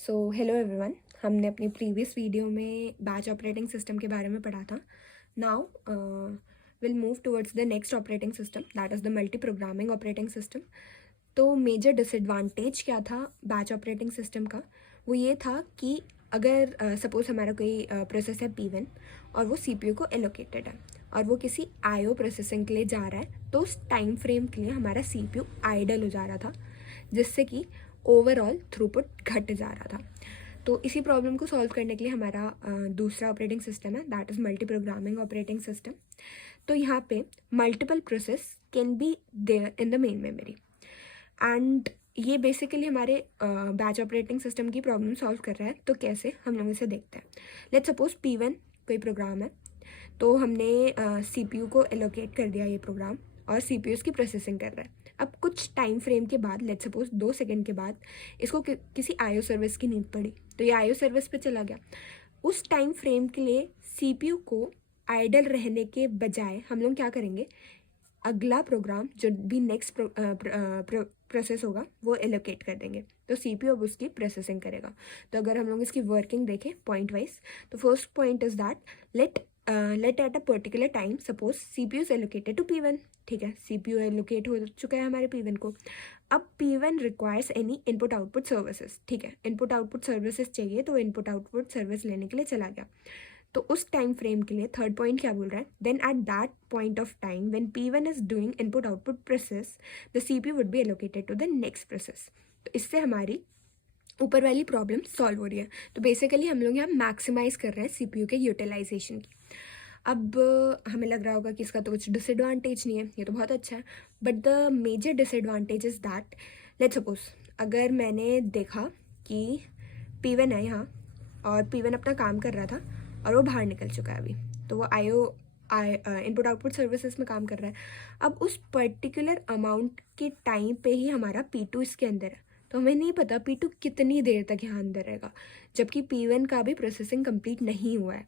So hello everyone. हमने अपनी previous video में बैच ऑपरेटिंग सिस्टम के बारे में पढ़ा था। Now will move towards the next operating system, that is the multi programming operating system. तो मेजर डिसएडवांटेज क्या था बैच ऑपरेटिंग सिस्टम का? वो ये था कि अगर सपोज़ हमारा कोई प्रोसेस है P1 और वो CPU को एलोकेटेड है और वो किसी IO प्रोसेसिंग के लिए जा रहा है, तो उस टाइम फ्रेम के लिए हमारा CPU आइडल हो जा रहा था, जिससे कि ओवरऑल थ्रूपुट घट जा रहा था। तो इसी प्रॉब्लम को सॉल्व करने के लिए हमारा दूसरा ऑपरेटिंग सिस्टम है, that is multi programming operating system. तो यहाँ पे multiple process can be there in the main memory and ये बेसिकली हमारे बैच ऑपरेटिंग सिस्टम की प्रॉब्लम सॉल्व कर रहा है। तो कैसे, हम लोग इसे देखते हैं। लेट्स सपोज P1 कोई प्रोग्राम है, तो हमने CPU को एलोकेट कर दिया ये प्रोग्राम और CPU इसकी प्रोसेसिंग कर रहा है। अब कुछ टाइम फ्रेम के बाद, लेट्स सपोज 2 सेकंड के बाद, इसको किसी IO सर्विस की नीड पड़ी, तो ये IO सर्विस पे चला गया। उस टाइम फ्रेम के लिए CPU को आइडल रहने के बजाय हम लोग क्या करेंगे, अगला प्रोग्राम जो भी नेक्स्ट प्रोसेस होगा वो एलोकेट कर देंगे। तो CPU अब उसकी प्रोसेसिंग करेगा। तो अगर हम लोग इसकी वर्किंग देखें पॉइंट वाइज, तो first point is that let at a particular time suppose CPU is allocated to P1। ठीक है, CPU एलोकेट हो चुका है हमारे P1 को। अब P1 requires any input output services. ठीक है, इनपुट आउटपुट सर्विसेज चाहिए, तो इनपुट आउटपुट सर्विस लेने के लिए चला गया। तो उस टाइम फ्रेम के लिए थर्ड पॉइंट क्या बोल रहा है, then at that point of time when P1 is doing input output process, the CPU would be allocated to the next process. तो इससे हमारी ऊपर वाली प्रॉब्लम सॉल्व हो रही है। तो बेसिकली हम लोग यहाँ मैक्सिमाइज कर रहे हैं CPU के यूटिलाइजेशन की। अब हमें लग रहा होगा कि इसका तो कुछ डिसएडवांटेज नहीं है, ये तो बहुत अच्छा है। But the major disadvantage is that, let's suppose अगर मैंने देखा कि P1 है यहाँ और P1 अपना काम कर रहा था और वो बाहर निकल चुका है अभी, तो वो इनपुट आउटपुट सर्विसेज में काम कर रहा है। अब उस पर्टिकुलर अमाउंट के टाइम पे ही हमारा P2 इसके अंदर है, तो हमें नहीं पता P2 कितनी देर तक यहाँ अंदर रहेगा, जबकि P1 का भी प्रोसेसिंग कंप्लीट नहीं हुआ है।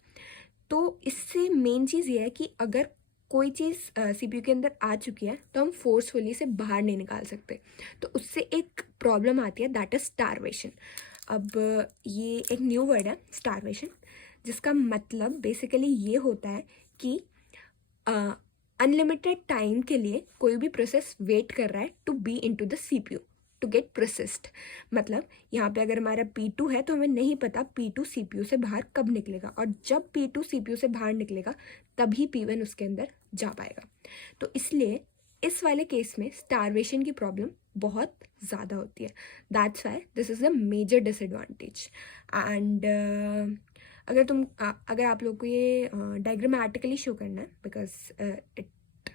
तो इससे मेन चीज़ ये है कि अगर कोई चीज़ CPU के अंदर आ चुकी है तो हम फोर्सफुली इसे बाहर नहीं निकाल सकते। तो उससे एक प्रॉब्लम आती है, दैट इज़ स्टारवेशन। अब ये एक न्यू वर्ड है स्टारवेशन, जिसका मतलब बेसिकली ये होता है कि अनलिमिटेड टाइम के लिए कोई भी प्रोसेस वेट कर रहा है to be into the CPU to get processed. मतलब यहाँ पे अगर हमारा P2 है तो हमें नहीं पता P2 CPU से बाहर कब निकलेगा, और जब P2 CPU से बाहर निकलेगा तभी P1 उसके अंदर जा पाएगा। तो इसलिए इस वाले केस में स्टारवेशन की प्रॉब्लम बहुत ज़्यादा होती है। That's why this is the major disadvantage. And अगर आप लोग को ये डायग्रामेटिकली शो करना है, because it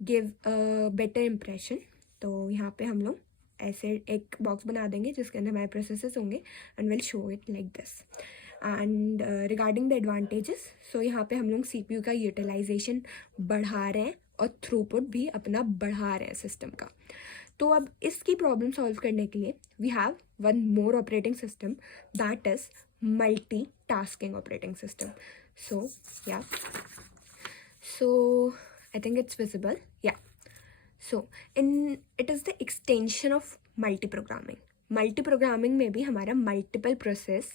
give a better impression, तो यहाँ पे हम लोग ऐसे एक बॉक्स बना देंगे जिसके अंदर हमारे प्रोसेसेस होंगे and will show it like this. And regarding the advantages, so यहाँ पे हम लोग CPU का यूटिलाइजेशन बढ़ा रहे हैं और थ्रूपुट भी अपना बढ़ा रहे हैं सिस्टम का। तो अब इसकी प्रॉब्लम सॉल्व करने के लिए we have one more operating system, that is multitasking operating system. So yeah so I think it's visible, yeah. So it is the extension of multi-programming. Multi में भी हमारा मल्टीपल प्रोसेस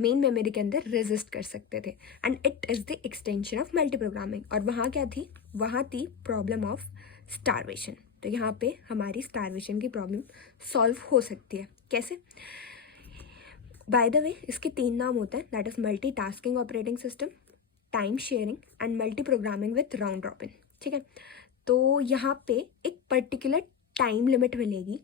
मेन मेमोरी के अंदर resist कर सकते थे, and it is the extension of multi programming. और वहाँ क्या थी, वहाँ थी प्रॉब्लम ऑफ स्टारवेशन। तो यहाँ पे हमारी स्टारवेशन की प्रॉब्लम सॉल्व हो सकती है। कैसे? बाय द वे इसके 3 नाम होते हैं, that is multitasking operating system, time sharing and multi programming with round robin. ठीक है, तो यहाँ पे एक पर्टिकुलर टाइम लिमिट मिलेगी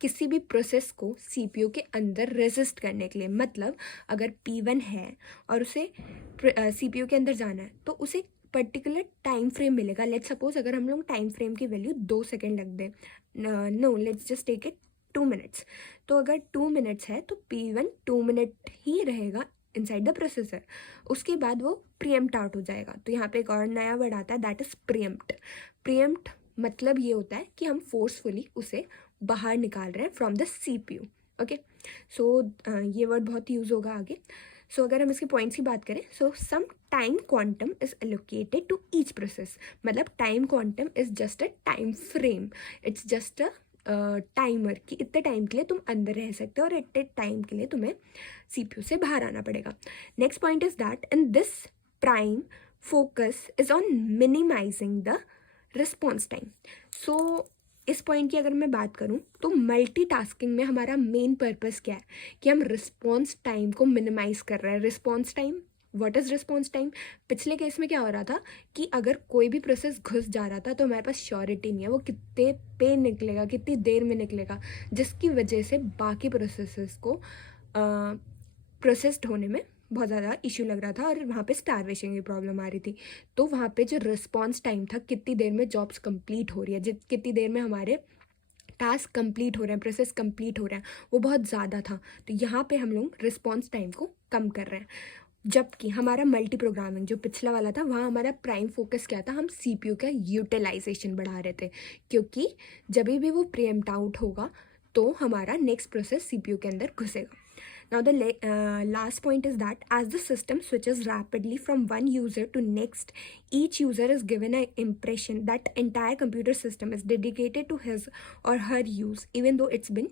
किसी भी प्रोसेस को CPU के अंदर रेजिस्ट करने के लिए। मतलब अगर P1 है और उसे CPU के अंदर जाना है तो उसे पर्टिकुलर टाइम फ्रेम मिलेगा। लेट्स सपोज अगर हम लोग टाइम फ्रेम की वैल्यू 2 सेकेंड रख दें, no let's just take it 2 minutes. तो अगर 2 मिनट्स है तो P1 2 मिनट ही रहेगा इनसाइड द प्रोसेसर, उसके बाद वो प्रीएम्प्ट आउट हो जाएगा। तो यहाँ पे एक और नया वर्ड आता है, दैट इज़ प्रीएम्प्ट। प्रीएम्प्ट मतलब ये होता है कि हम फोर्सफुली उसे बाहर निकाल रहे हैं फ्रॉम द CPU। ओके, सो ये वर्ड बहुत यूज़ होगा आगे। सो अगर हम इसके पॉइंट्स की बात करें, so some time quantum is allocated to each process. मतलब time quantum is just a time frame, it's just a timer कि इतने टाइम के लिए तुम अंदर रह सकते हो और इतने टाइम के लिए तुम्हें CPU से बाहर आना पड़ेगा. Next point is that in this prime focus is on minimizing the response time. So इस पॉइंट की अगर मैं बात करूं तो मल्टीटास्किंग में हमारा मेन पर्पस क्या है कि हम रिस्पॉन्स टाइम को मिनिमाइज कर रहे हैं. Response time, what is response time? पिछले केस में क्या हो रहा था कि अगर कोई भी प्रोसेस घुस जा रहा था तो हमारे पास श्योरिटी नहीं है वो कितने पे निकलेगा, कितनी देर में निकलेगा, जिसकी वजह से बाकी प्रोसेसेस को प्रोसेस्ड होने में बहुत ज़्यादा इशू लग रहा था और वहाँ पे स्टारवेशन की प्रॉब्लम आ रही थी. तो वहाँ पे जो रिस्पॉन्स टाइम था, कितनी देर में जॉब्स कंप्लीट हो रही है, कितनी देर में हमारे टास्क कंप्लीट हो रहे हैं, प्रोसेस कंप्लीट हो रहे हैं, वो बहुत ज़्यादा था. तो यहाँ पे हम लोग रिस्पॉन्स टाइम को कम कर रहे हैं. जबकि हमारा मल्टी प्रोग्रामिंग जो पिछला वाला था वहाँ हमारा प्राइम फोकस क्या था, हम CPU का यूटिलाइजेशन बढ़ा रहे थे, क्योंकि जब भी वो प्रीएम्प्ट आउट होगा तो हमारा नेक्स्ट प्रोसेस CPU के अंदर घुसेगा. Now the last point is that as the system switches rapidly from one user to next, each user is given an impression that entire computer system is dedicated to his or her use, even though it's been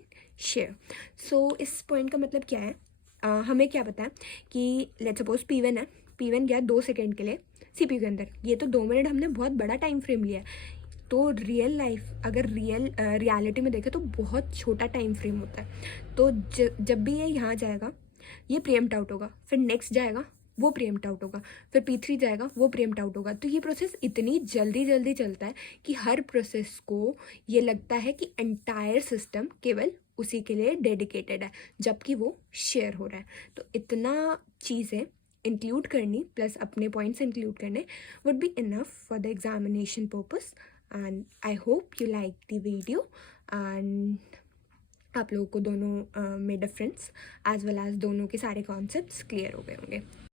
shared. So इस point का मतलब क्या है? हमें क्या पता है कि लेट्स सपोज P1 है, P1 गया 2 सेकेंड के लिए CPU के अंदर. ये तो 2 मिनट हमने बहुत बड़ा टाइम फ्रेम लिया है. तो रियल लाइफ अगर रियलिटी में देखें तो बहुत छोटा टाइम फ्रेम होता है. तो जब भी ये यहाँ जाएगा ये प्रीएम्प्ट आउट होगा, फिर नेक्स्ट जाएगा वो प्रीएम्प्ट आउट होगा, फिर P3 जाएगा वो प्रीएम्प्ट आउट होगा. तो ये प्रोसेस इतनी जल्दी जल्दी चलता है कि हर प्रोसेस को ये लगता है कि एंटायर सिस्टम केवल उसी के लिए डेडिकेटेड है, जबकि वो शेयर हो रहा है. तो इतना चीज़ें इंक्लूड करनी प्लस अपने पॉइंट्स इंक्लूड करने would be enough for the examination purpose. And I hope you like the video and आप लोगों को दोनों में डिफरेंस एज वेल एज दोनों के सारे कॉन्सेप्ट्स क्लियर हो गए होंगे.